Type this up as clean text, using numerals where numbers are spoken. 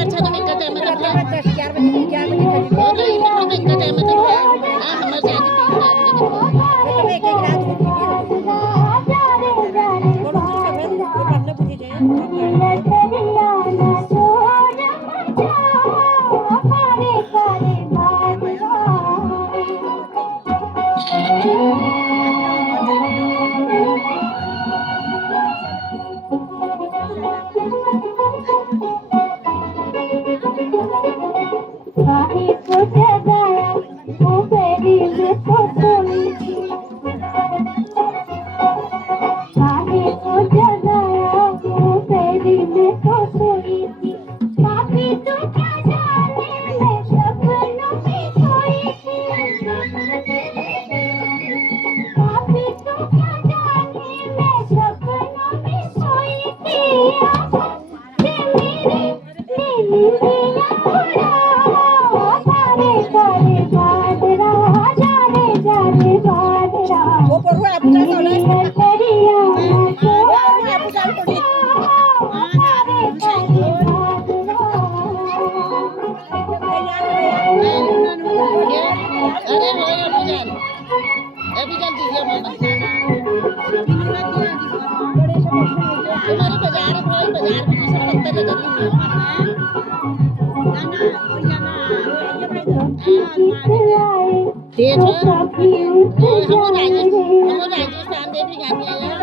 अच्छा तो एक टाइम में तो 10-11 बजे हो गई मतलब एक टाइम में तो हां हमर शादी 3 टाइम में तो एक एक रात को थोड़ा सा वेल और बदले पूछे जाए वो पढ़ो आप जा कॉलेज आप जा पढ़ी अरे हो अभी जान दीजिए मामा तुम्हारे बाजार भाई बाजार में दूसरा लगता है जल्दी तेज हम राजस्थान देवी गाने आया